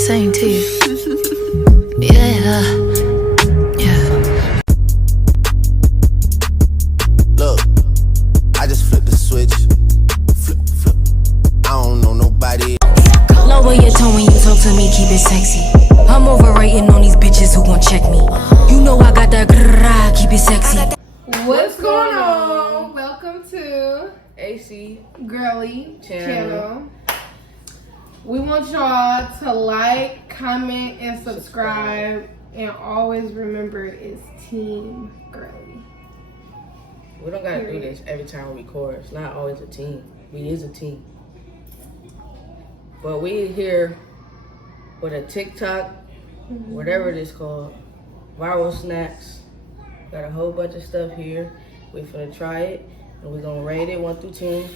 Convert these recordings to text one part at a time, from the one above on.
saying to you. Yeah. Look, I just flipped the switch. Flip. I don't know nobody. Lower your tone when you talk to me, keep it sexy. I'm overrating on these bitches who gon' check me. You know I got that grrrr, keep it sexy. What's going on? Welcome to AC&GIRLLY channel. We want y'all to like, comment, and subscribe. And always remember it's Team Girly. We don't gotta do this every time we record. It's not always a team. We is a team. But we here with a TikTok, whatever it is called, viral snacks. Got a whole bunch of stuff here. We finna try it and we're gonna rate it 1 through 10.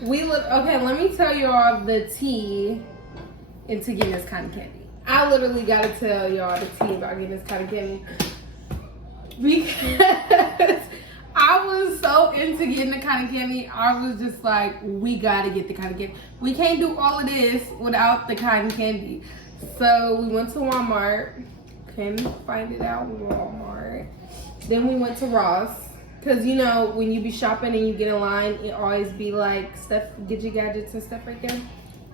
Okay, let me tell y'all the tea into getting this cotton candy. I literally gotta tell y'all the tea about getting this cotton candy. Because I was so into getting the cotton candy, I was just like, we gotta get the cotton candy. We can't do all of this without the cotton candy. So we went to Walmart. Couldn't find it out in Walmart. Then we went to Ross. Cause you know, when you be shopping and you get in line, it always be like stuff, get your gadgets and stuff right there.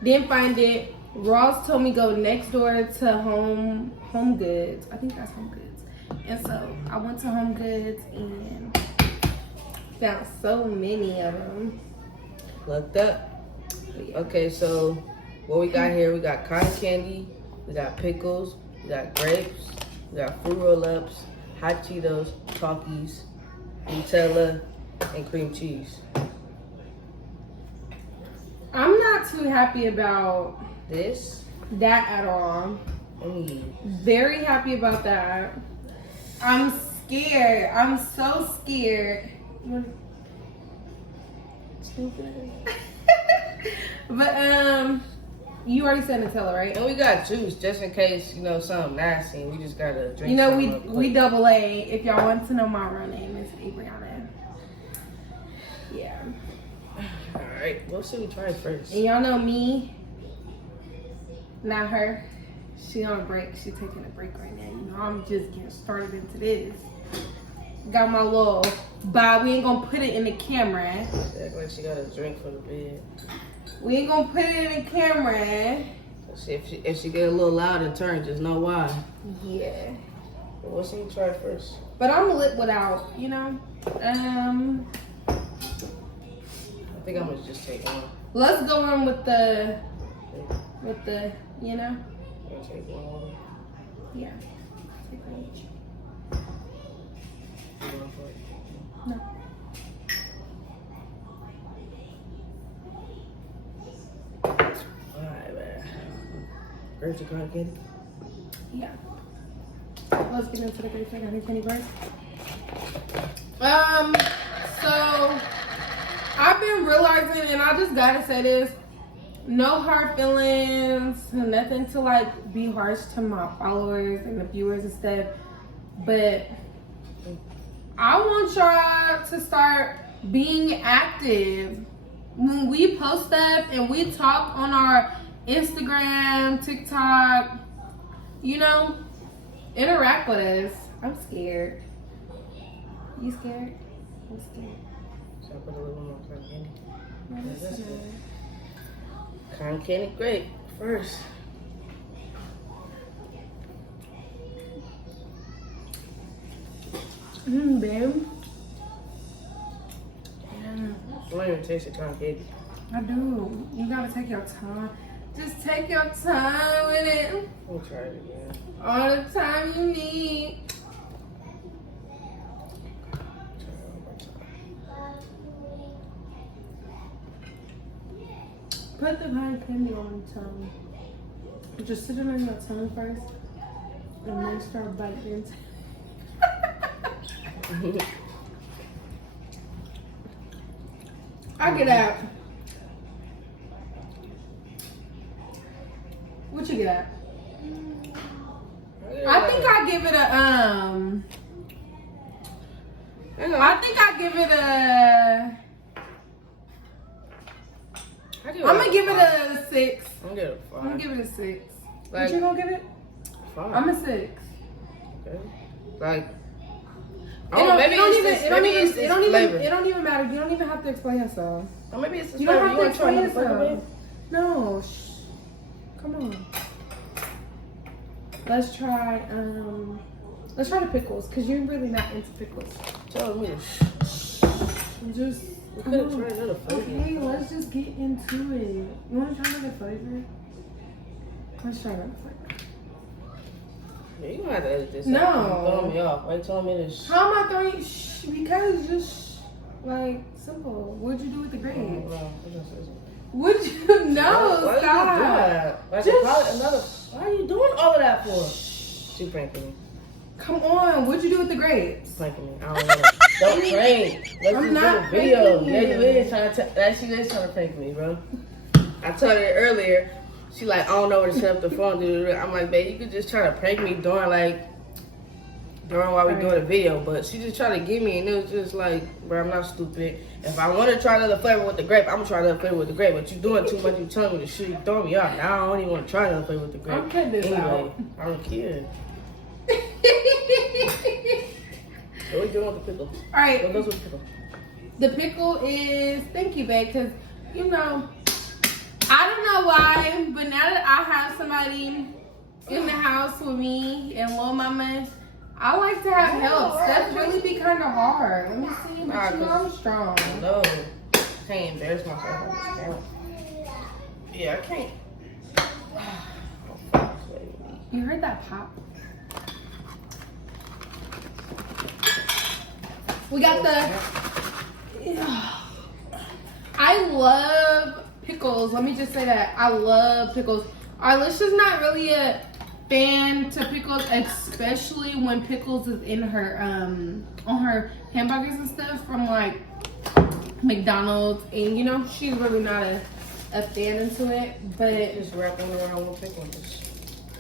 Didn't find it. Ross told me go next door to Home Goods. I think that's Home Goods. And so I went to Home Goods and found so many of them. Looked up. Okay, so what we got here, we got cotton candy, we got pickles, we got grapes, we got fruit roll-ups, hot Cheetos, Takis, nutella, and cream cheese. I'm not too happy about This? that at all. Very happy about that. I'm scared. I'm so scared. But you already said Nutella, right? And we got juice just in case, you know, something nasty and we just gotta drink. You know, something we double A. If y'all want to know my real name, is Adriana. Yeah. Alright, what should we try first? And y'all know me, not her. She on a break. She taking a break right now. You know, I'm just getting started into this. Got my little bye. We ain't gonna put it in the camera. She act like she got a drink for the bed. We ain't gonna put it in the camera. If she get a little loud and turn, just know why. Yeah. But what should we try first? But I'm lit without, you know. I think I'm gonna just take one. Let's go in with the, you know. I'm gonna take one. Yeah. Take one each. You want to play? No. Alright, man. Grapes and cotton candy? Yeah. Let's get into the grapes and cotton candy first. So I've been realizing, and I just gotta say this, no hard feelings, nothing to like be harsh to my followers and the viewers and stuff, but I want y'all to start being active. When we post stuff and we talk on our Instagram, TikTok, you know, interact with us. I'm scared. You scared? I'm scared. So I put a little more cotton candy. No, that's good. Cotton candy grape first. Babe. Yeah, I don't even taste the cotton candy. I do. You gotta take your time. Just take your time with it. We'll try it again. All the time you need. Try it one more time. Put the cotton candy on your tongue. Just sit it on your tongue first. And then start biting into it. I get out. What you get at? I think I give it a I think I give it a I'm gonna give it a 6. I'm gonna give it a 5. I'm gonna give it a 6. Like, What you gonna give it? 5. I'm a 6. Okay. Like, It don't flavor. It don't even matter. You don't even have to explain yourself. Or maybe it's the You flavor. don't have to wanna try explain another flavor, yourself. babe? No. Come on. Let's try the pickles, cause you're really not into pickles. Tell me to Just we come could have on. tried another flavor. Okay, let's just get into it. You wanna try another flavor? Let's try another flavor. Yeah, you gonna have to edit this No. out. You're throwing me off. Why you telling me this? How am I throwing you? Because just like simple. What'd you do with the grapes? Would you? No, Why you do stop. that? Like, Just- why are you doing all of that for? She pranking me. Come on, what'd you do with the grapes? Pranking me. I don't know. Don't prank. Let's I'm just not do a video. pranking Yeah, you. you is trying to. She is trying to prank me, bro. I told her earlier. She like, I don't know where to set up the phone. I'm like, babe, you could just try to prank me during while we doing a video. But she just tried to get me, and it was just like, bro, I'm not stupid. If I want to try another flavor with the grape, I'm gonna try another flavor with the grape. But you doing too much. You telling me to shit. You throwing me off. Now I don't even want to try another flavor with the grape. I'm cutting this out. I don't care. So what you doing with the pickle? All right, What goes with the pickle? the pickle is, thank you, babe, because, you know, I don't know why, but now that I have somebody in the house with me and little mama, I like to have help. Stuff really be kind of hard. Let me see, but you know I'm strong. No. I can't embarrass myself on this camera. Yeah, I can't. You heard that pop? We got the... I love pickles. Let me just say that. I love pickles. Alicia's not really a fan to pickles, especially when pickles is in her on her hamburgers and stuff from like McDonald's, and you know she's really not a fan into it. But Just wrap them around with pickle. Just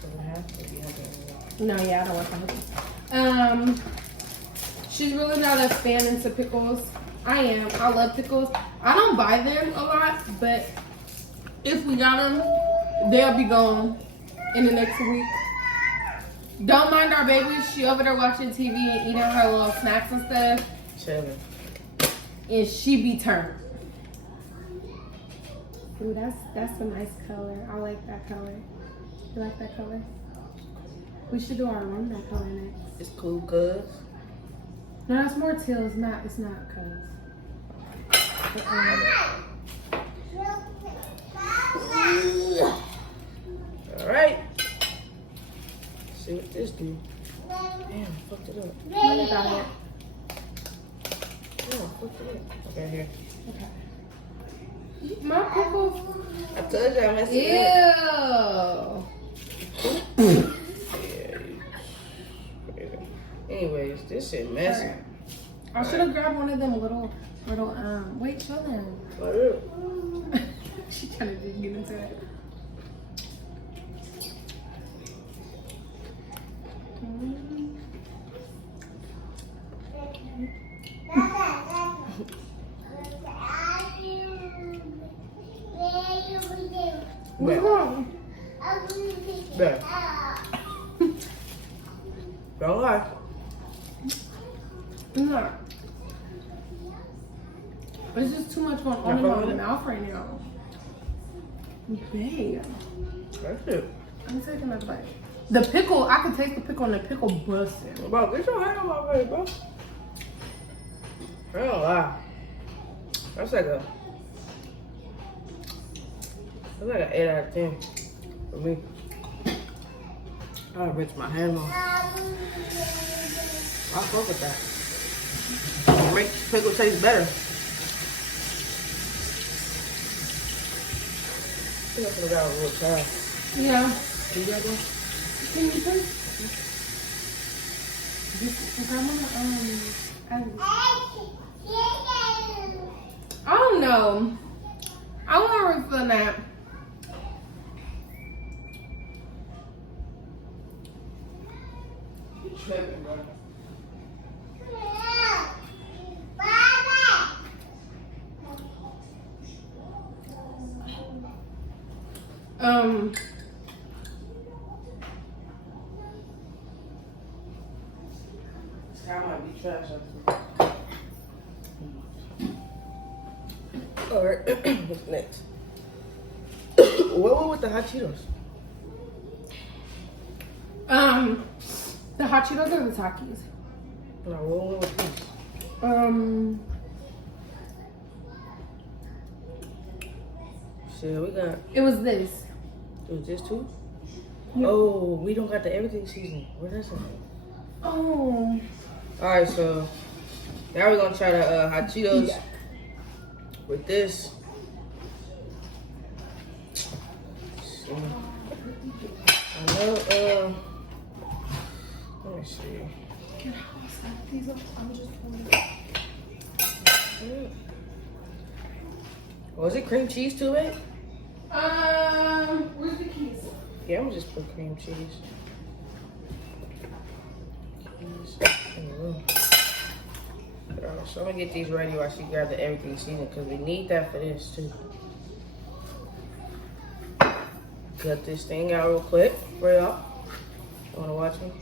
doesn't have to be okay. no, yeah, I don't want that. She's really not a fan into pickles. I am. I love pickles. I don't buy them a lot, but if we got them, they'll be gone in the next week. Don't mind our baby. She over there watching TV and eating her little snacks and stuff, Chilling. and she be turned. Ooh, that's a nice color. I like that color. You like that color? We should do our own that color next. It's cool, cuz. No, that's more teal. It's not cuz. Alright. See what this do. Damn, I fucked it up. What about it? Yeah, I fucked it up. Okay, here. My pickles. I told you I messed Ew. it up. Yeah. Anyways, this shit messy. Alright. I should have grabbed one of them little, wait, show them. What up? She trying to just get into it. What's wrong? There. Don't lie. I'm not. It's just too much going on in my mouth right now. Babe, That's it. I'm taking another bite. The pickle, I can taste the pickle and the pickle busting. Bro, get your hand on my face, bro. I don't lie. That's like an 8 out of 10 for me. I rinse my hands off. I fuck with that. It makes pickle taste better. I think I could have got a real child. Yeah. You got one? Can you please? I don't know. I want to refill that. You tripping, bro. That might be trash. Alright, what's next? What with the hot Cheetos? The hot Cheetos or the Takis? No, what with these? Shit, we got. It was this. It was this too? Yep. Oh, we don't got the everything seasoning. Where that's at? Oh. Alright, so now we're gonna try the hot Cheetos with this. I know, let me see. These are, I'm just Was it cream cheese to it? where's the keys? Yeah, I'm just put cream cheese. So I'm gonna get these ready while she grabs the everything seasoning because we need that for this too. Cut this thing out real quick for y'all. You wanna watch me?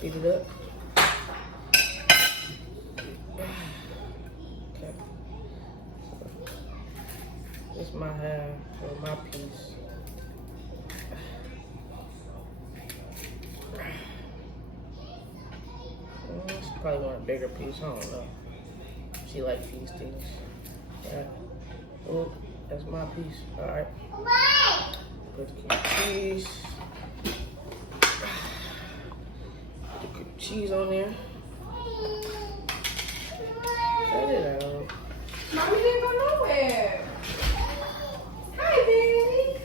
Beat it up. Okay. This is my half or my piece. She probably want a bigger piece. I don't know. She likes these things. Yeah. Oh, that's my piece. All right. Put the cheese. Put the cheese on there. Cut it out. Mommy didn't go nowhere. Hi, baby.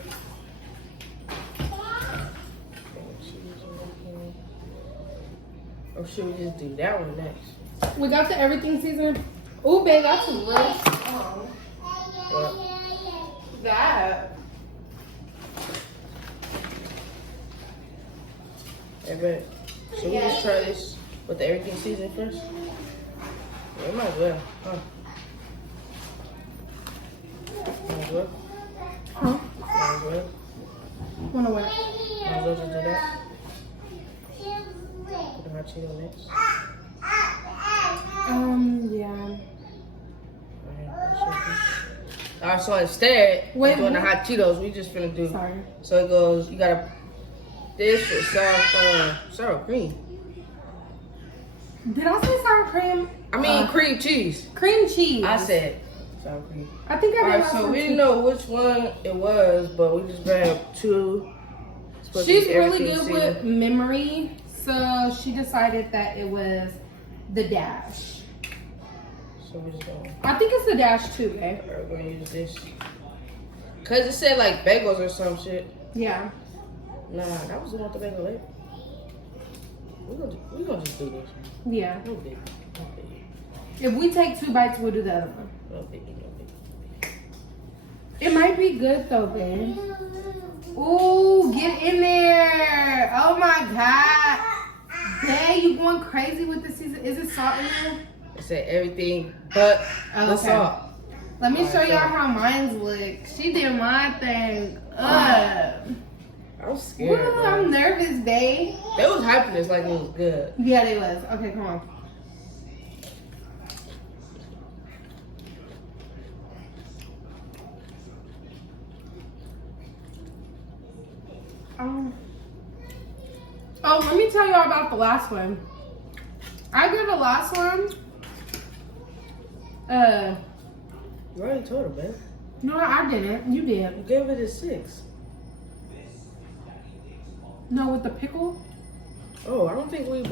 Or should we just do that one next? We got the everything season. Ooh, babe, that's really strong. What? That. Hey, babe. Should we just try this with the everything season first? Yeah, might as well, huh? Might as well. Huh? Might as well. Wanna what? Might as well just do that. Put the hot Cheeto next. Yeah. Alright, so instead Wait, of doing the what? hot Cheetos, we just finna do. Sorry. So it goes, you gotta, this with sour cream. Did I say sour cream? I mean, cream cheese. Cream cheese. I said sour cream. I think I did. Alright, so we didn't know which one it was, but we just grabbed two. She's really good with memory, so she decided that it was the dash. So we just gonna, I think it's the dash too, babe. we're gonna use this. Cause it said like bagels or some shit. Yeah. Nah, that was the one with the bagel later. We gonna just do this. Yeah. No biggie. No biggie. If we take 2 bites, we'll do the other one. No biggie. No biggie. It might be good though, babe. Ooh, get in there. Oh my God. Babe, you going crazy with the season. Is it salt in there? It said everything but the salt. Let me show Alright, y'all so- how mine's look. She did my thing up. I'm scared. Ooh, I'm nervous, babe. They was hyping this like it was good. Yeah, they was. Okay, come on. Oh, let me tell y'all about the last one. I did the last one. You already told her, man. No, I didn't. You did. You gave it a 6. No, with the pickle. Oh, I don't think we.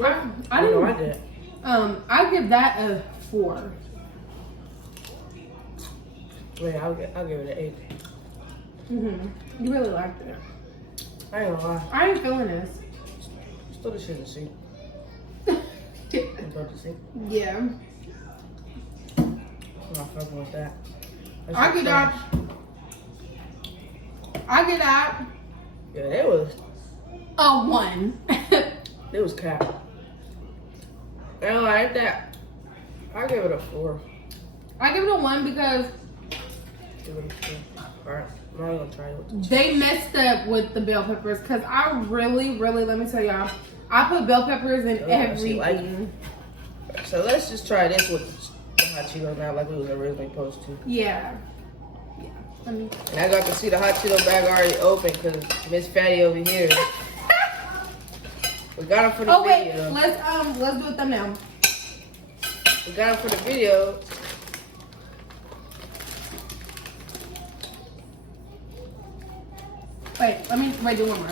I know didn't. I did. I give that a 4. Wait, I'll give it an 8. You really liked it. I ain't gonna lie. I ain't feeling this. Just throw the shit in the sink. Throw it in the sink. Yeah. I'm not fucking with that. That's I just get that. I get that. Yeah, it was. A 1. It was cap. I don't like that. I give it a 4. I give it a 1 because Give it a 4. Alright, I'm not gonna try it with the chips. They messed up with the bell peppers because I really, let me tell y'all, I put bell peppers in everything. So let's just try this with the hot Cheetos now, like we was originally supposed to. Yeah. And as y'all can see, the hot Cheeto bag already open because Miss Fatty over here. We got them for the video. Let's do a thumbnail. We got them for the video. Wait, do one more.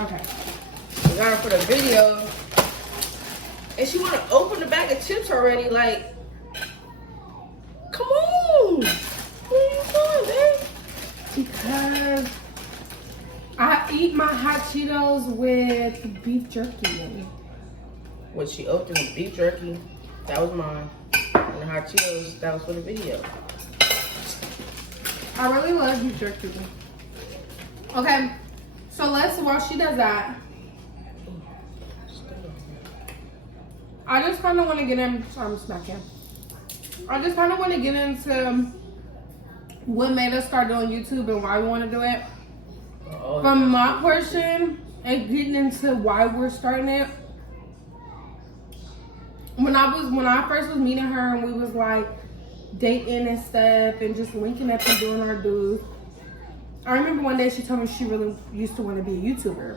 Okay. We got her for the video. And she wanna open the bag of chips already, like, come on. What are you doing, babe? Because I eat my hot Cheetos with beef jerky. When she opened the beef jerky, that was mine. And the hot Cheetos, that was for the video. I really love beef jerky. Okay, so while she does that, I just kind of want to get in. Sorry, I'm smacking. I just kind of want to get into what made us start doing YouTube and why we want to do it. From my portion and getting into why we're starting it. When I first was meeting her and we was like dating and stuff and just linking up and doing our dudes. I remember one day she told me she really used to want to be a YouTuber.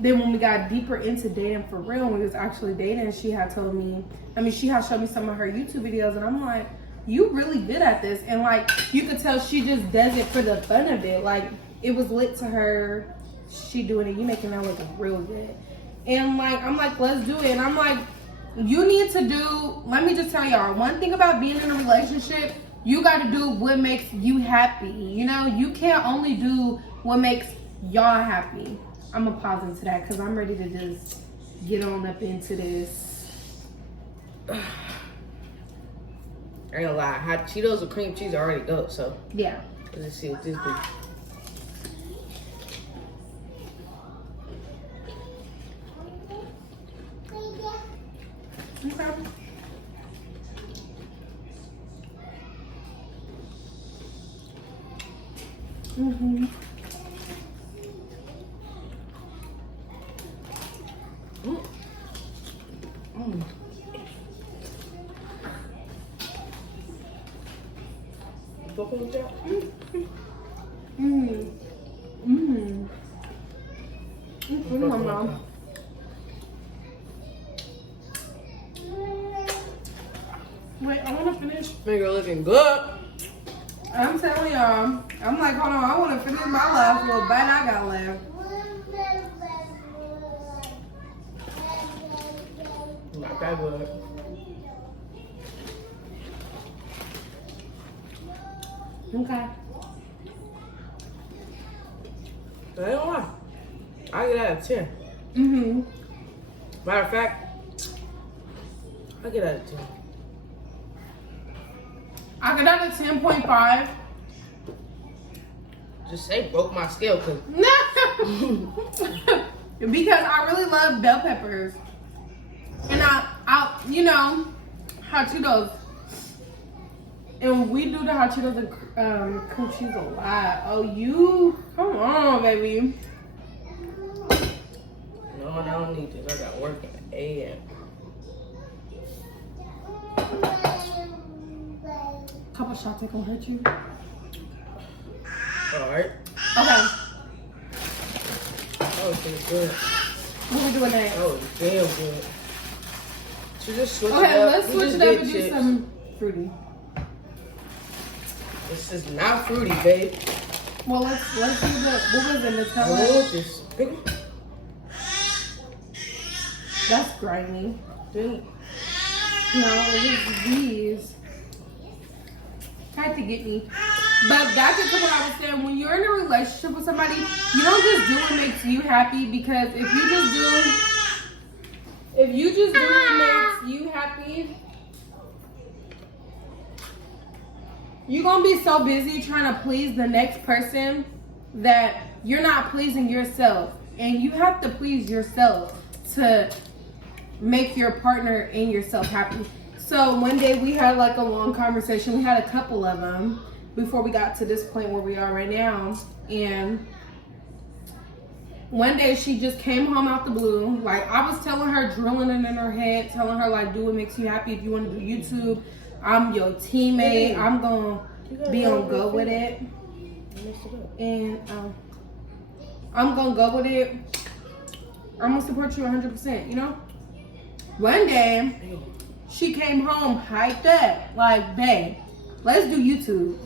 Then when we got deeper into dating for real, when we was actually dating, she had told me, she had showed me some of her YouTube videos and I'm like, you really good at this. And like, you could tell she just does it for the fun of it. Like, it was lit to her. She doing it, you making that look real good. And like, I'm like, let's do it. And I'm like, you need to do, let me just tell y'all, one thing about being in a relationship, you got to do what makes you happy. You know, you can't only do what makes y'all happy. I'm going to pause into that because I'm ready to just get on up into this. I ain't gonna lie, hot Cheetos with cream cheese already go, so. Yeah. Let's see what this do. Okay. Mm-hmm. Fucking with that? Wait, I want to finish. Finger looking good. I'm telling y'all. I'm like, hold on. I want to finish my last little bite I got left. Not that good. Okay. I ain't gonna lie. I get out of 10. Mm-hmm. Matter of fact, I get out of 10. I got out of 10.5. Just say broke my scale, cause No. Because I really love bell peppers. And I you know, hot Cheetos. And we do the hot Cheetos and cream cheese a lot. Oh, you, come on, baby. no, I don't need this. I got work at AM. Couple shots ain't gonna hurt you. Alright. Okay, That was pretty good. what we doing next? That was damn good. So just switch it Okay, up. let's We switch just it up did and do chips. some fruity. This is not fruity, babe. Well, let's do the, what was it, Go Nutella? with this. Pickle. That's grimy. Dude. No, it was these. Tried to get me. But that's just what I was saying. When you're in a relationship with somebody, you don't just do what makes you happy, because if you just do what makes you happy, you're gonna be so busy trying to please the next person that you're not pleasing yourself. And you have to please yourself to make your partner and yourself happy. So one day we had like a long conversation. We had a couple of them before we got to this point where we are right now. And one day she just came home out the blue. Like I was telling her, drilling it in her head, telling her like, do what makes you happy. If you want to do YouTube, I'm your teammate. I'm gonna be on go with it. And I'm gonna go with it. I'm gonna support you 100%, you know? One day, she came home hyped up, like, babe, let's do YouTube.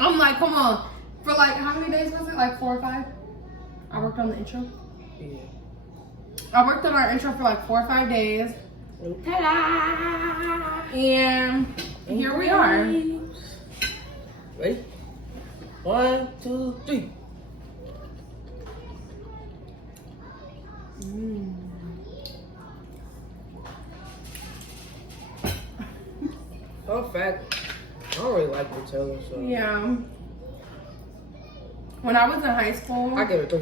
I'm like, come on. For like, how many days was it? Like 4 or 5? I worked on the intro. Yeah. I worked on our intro for like 4 or 5 days. Ta-da! And here we are. Ready? 1, 2, 3. Fun fact, I don't really like Nutella, so Yeah. When I was in high school, I give it 3.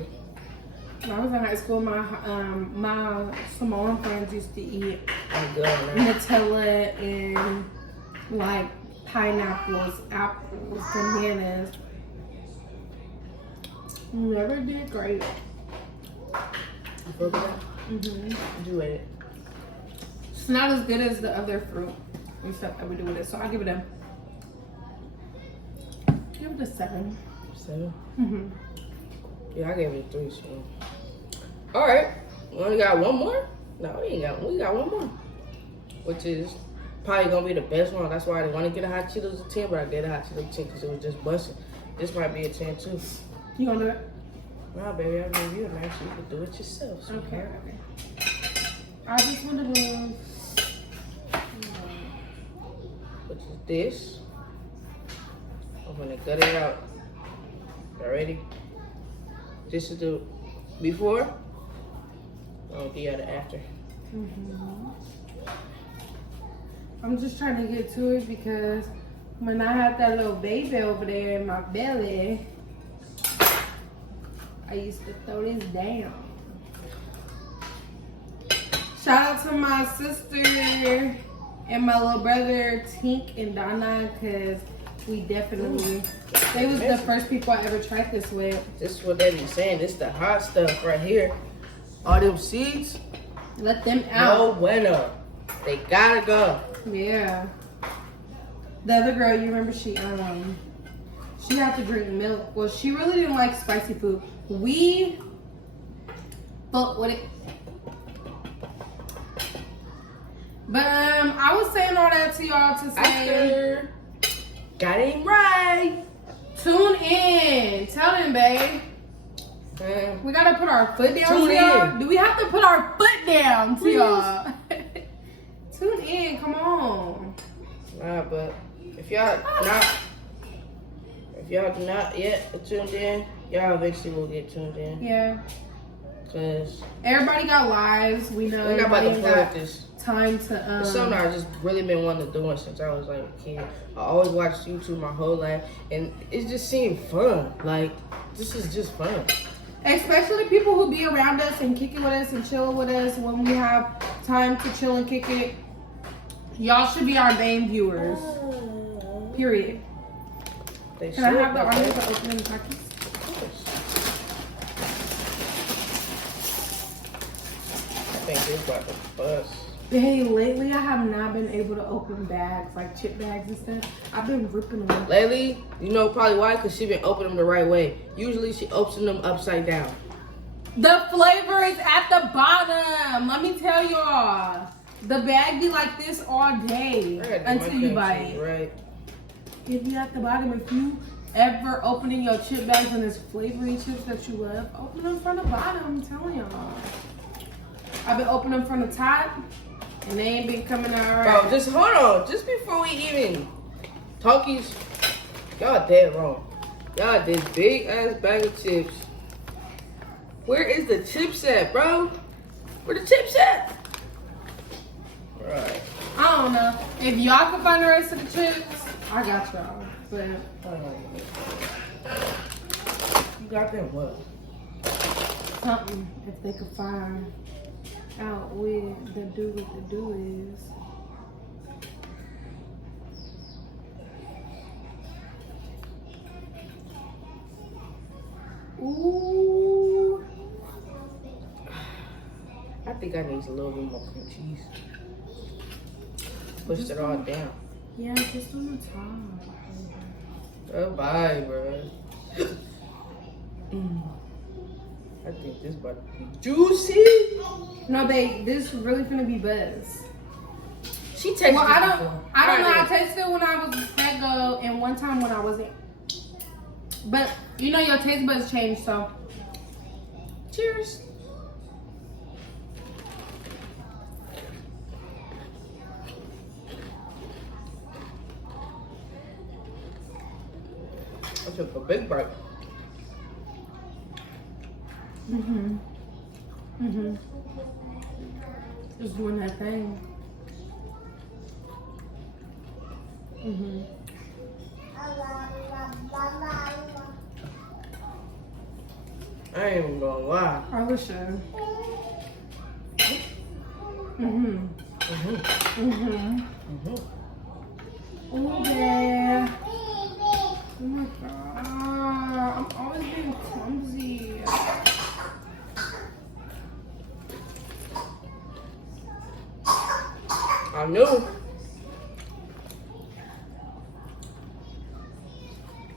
when I was in high school, my Samoan friends used to eat I'm good on that. Nutella and like pineapples, apples, bananas. Never did great. You feel that? Mm-hmm. Do it. It's not as good as the other fruit and stuff that we do with it. So I'll give it a 7. 7. Mm-hmm. Yeah, I gave it 3. So, all right, we only got one more. No, we got one more, which is probably gonna be the best one. That's why I didn't want to get a hot Cheetos a 10, but I did a hot Cheetos 10 because it was just busting. This might be a 10 too. You gonna do it? Nah, baby, I gave you a match. You can do it yourself. So Okay. I just want to do. which is this. I'm gonna gut it out. Y'all ready? This is the before. I'll be at the after. I'm just trying to get to it because when I had that little baby over there in my belly, I used to throw this down. Shout out to my sister and my little brother Tink and Donna because we definitely, they was the first people I ever tried this with. This is what they be saying. This the hot stuff right here. All them seeds, Let them no out. bueno. They gotta go. Yeah. The other girl, you remember she had to drink milk. Well, she really didn't like spicy food. We fuck with it. But I was saying all that to y'all to say After. Got it right. tune in. Tell them, babe. We gotta put our foot down Tune to y'all. in. Do we have to put our foot down to y'all? Tune in, come on. Nah, but if y'all not yet tuned in, y'all eventually will get tuned in. Yeah. Cause Everybody got lives. We know we're not about everybody to play with got this. time to It's something I just really been wanting to do since I was like a kid. I always watched YouTube my whole life, and it just seemed fun. Like this is just fun. especially people who be around us and kick it with us and chill with us when we have time to chill and kick it. Y'all should be our main viewers. Period. They Can I should, have the but honor they- to open the Takis? I think this about to bust. Hey, lately I have not been able to open bags, like chip bags and stuff. I've been ripping them. Lately, you know probably why? Because she been opening them the right way. Usually she opens them upside down. The flavor is at the bottom. Let me tell y'all. The bag be like this all day I gotta do until my you buy country, it. right? It be at the bottom. If you ever opening your chip bags and there's flavory chips that you love, open them from the bottom. I'm telling y'all. I've been opening them from the top, and they ain't been coming out right. Bro, just hold on. Just before we even Takis, y'all dead wrong. Y'all this big ass bag of chips. Where is the chips at, bro? Where the chips at? Right. I don't know. If y'all can find the rest of the chips, I got y'all. But You got them what? something if they could find out with the do is. Ooh. I think I need a little bit more cream cheese. Pushed it all down. Yeah, just on the top. Goodbye, bro. I think this about to be juicy. No, babe, this really finna be buzz. She tasted Well, it before. I don't know. I tasted it when I was with Bagel and one time when I wasn't. But you know your taste buds change, so cheers. I took a big bite. Just doing that thing. I ain't even gonna lie. I wish so. Oh yeah. Oh my god. I'm always being clumsy. I knew.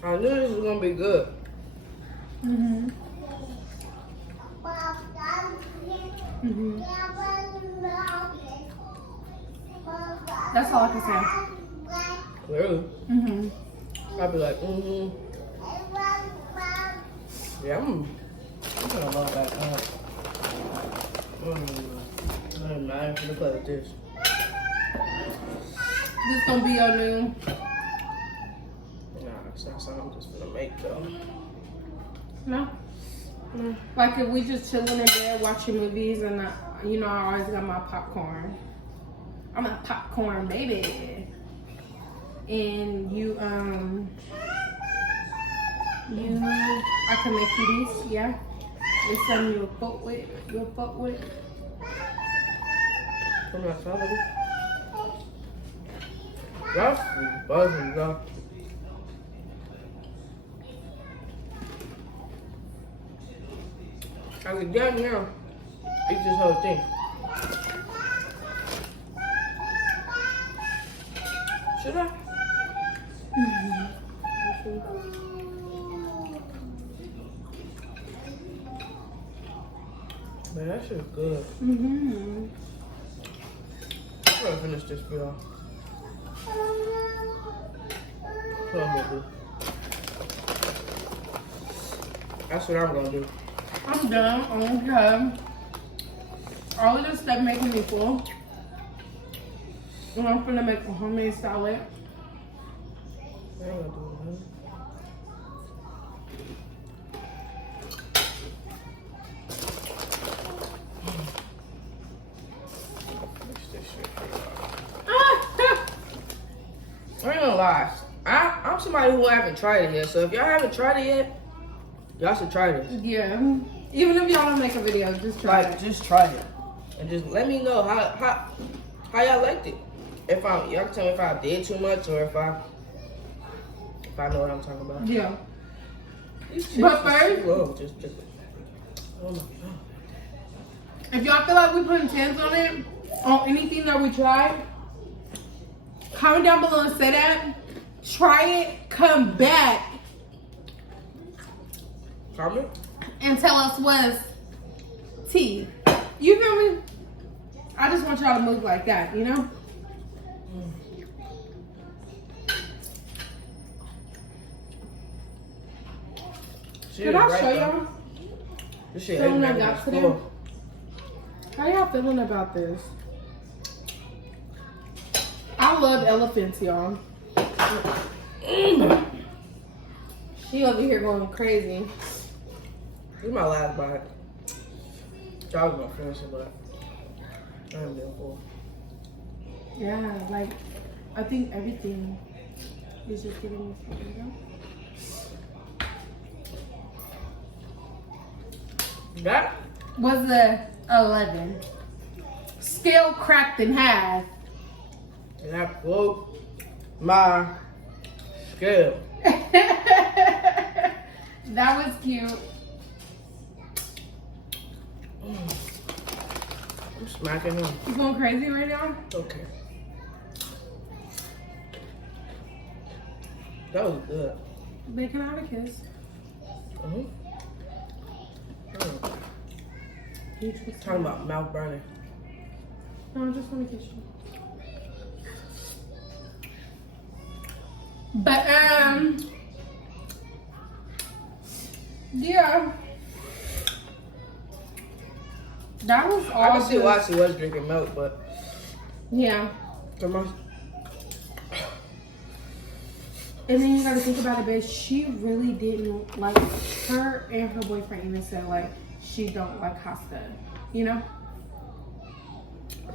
I knew this was gonna be good. That's all I can say. Really? I'd be like, yeah, I'm gonna love that. I'm not even gonna play with this. This gonna be your new. Nah, it's not something I'm just gonna make though. No. Like if we just chilling in bed watching movies and I always got my popcorn. I'm a popcorn baby. And I can make you these, yeah. It's something you'll fuck with. From that salad. That's buzzing, though. I could damn near eat this whole thing. Should I? Man, that shit's good. I'm gonna finish this video. Come on, baby. That's what I'm gonna do. I'm done. Okay. All of this stuff making me full. And I'm gonna make a homemade salad. I ain't gonna do it, I ain't gonna lie. I'm somebody who haven't tried it yet. So if y'all haven't tried it yet, y'all should try this. Yeah. Even if y'all don't make a video, just try it. Just try it. And just let me know how y'all liked it. Y'all can tell me if I did too much or if I know what I'm talking about. Yeah. These But chips first, is too low. Just oh my god. if y'all feel like we putting 10s on it, on anything that we tried, comment down below and say that. Try it, come back, Comment? and tell us what's tea. You feel me? I just want y'all to move like that, you know? Did I show y'all? This shit Feeling ain't I got today? How y'all feeling about this? I love elephants, y'all. She over here going crazy. This is my last bite. I was gonna finish it, but I ain't been full. Yeah, like, I think everything is just getting me full, you know? That Was the 11. Scale cracked in half. and I broke my scale. That was cute. Smacking him. You going crazy right now? Okay. That was good. They can have a kiss. You just Talking about mouth burning. No, I just want to kiss you. But yeah, that was all. I can see why she was drinking milk, but Yeah. come on. And then you gotta think about it, babe. She really didn't like her, and her boyfriend even said like she don't like pasta. You know?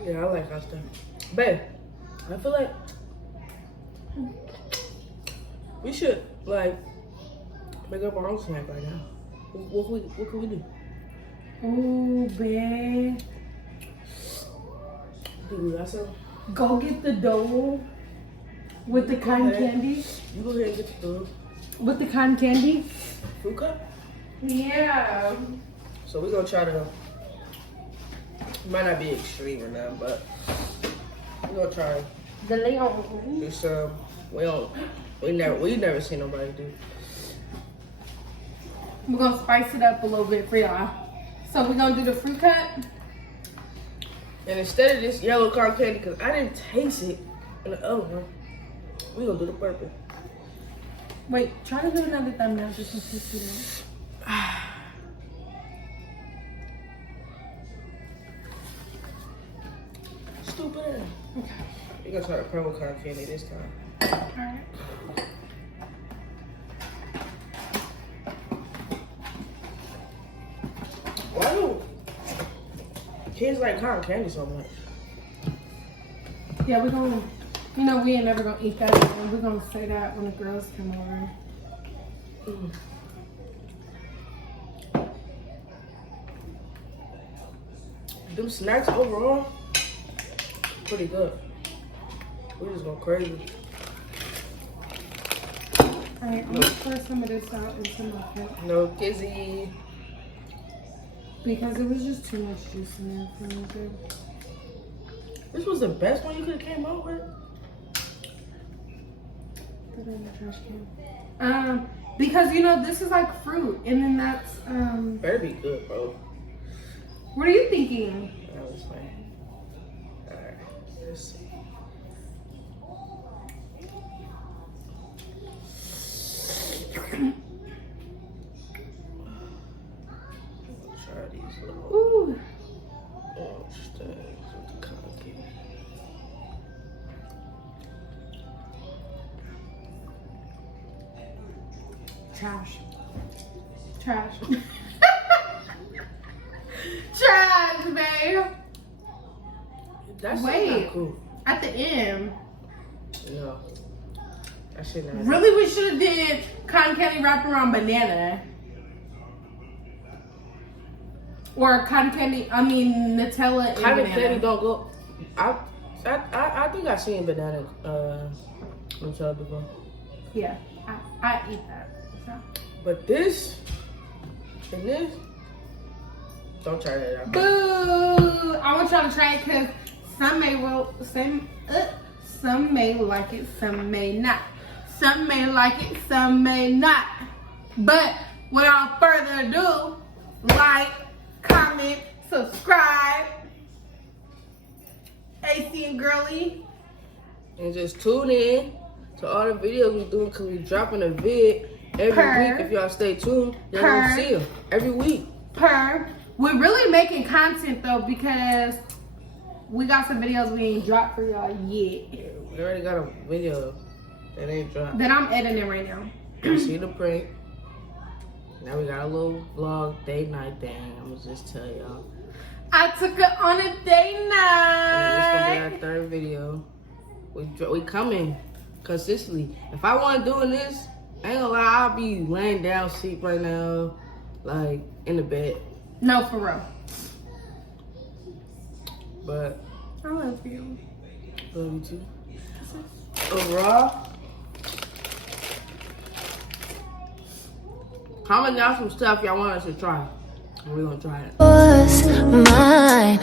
Yeah, I like that stuff. Babe, I feel like we should like make up our own snack right now. What can we do? Ooh, babe. Do we got some? Go get the dough with the cotton candy. You go ahead and get the food. With the cotton candy? Fruit cup? Yeah. So we're gonna try to, it might not be extreme or nothing, but we're gonna try The Leon. do some, we've never seen nobody do. We're gonna spice it up a little bit for y'all. So we're gonna do the fruit cut. And instead of this yellow cotton candy, because I didn't taste it in the other one, we're gonna do the purple. Wait, try to do another thumbnail just in case you don't. Stupid ass. Okay. We're gonna try the purple cotton candy this time. Alright. Why do kids like cotton candy so much? Yeah, we're gonna, you know, we ain't never gonna eat that. And we're gonna say that when the girls come over. Them snacks overall, pretty good. We're just going crazy. Alright, I'm gonna pour some of this out into my cup. No kizzy. Because it was just too much juice in there for me, babe. This was the best one you could have came up with. Put it in the trash can. Because you know this is like fruit, and then that's Better be good, bro. What are you thinking? I was like, alright, let's see. Try these little Ooh, orange things with the cotton candy. trash, trash, trash, babe. That's Wait. not cool. At the end, No. That shit not. really, we should have did cotton candy wrapped around banana. Or cotton candy, I mean Nutella and Cotton banana. candy don't go. I think I've seen banana Nutella before. Yeah, I eat that. So. But this and this, don't try that out. Boo! I want y'all to try it because some may like it, some may not. Some may like it, some may not. But without further ado, like, comment, subscribe. AC&GIRLLY. And just tune in to all the videos we're doing because we're dropping a vid every week. If y'all stay tuned, you're going to see them every week. We're really making content though because we got some videos we ain't dropped for y'all yet. We already got a video that ain't dropped. That I'm editing right now. You see the prank. Now we got a little vlog, day night thing. I'm going to just tell y'all. I took her on a date And night. this gonna be our third video. We coming consistently. If I wasn't doing this, I ain't gonna lie, I'll be laying down sleep right now, like in the bed. No, for real. But I love you. love you too. Overall, comment down some stuff y'all want us to try. And we're gonna try it. Was mine.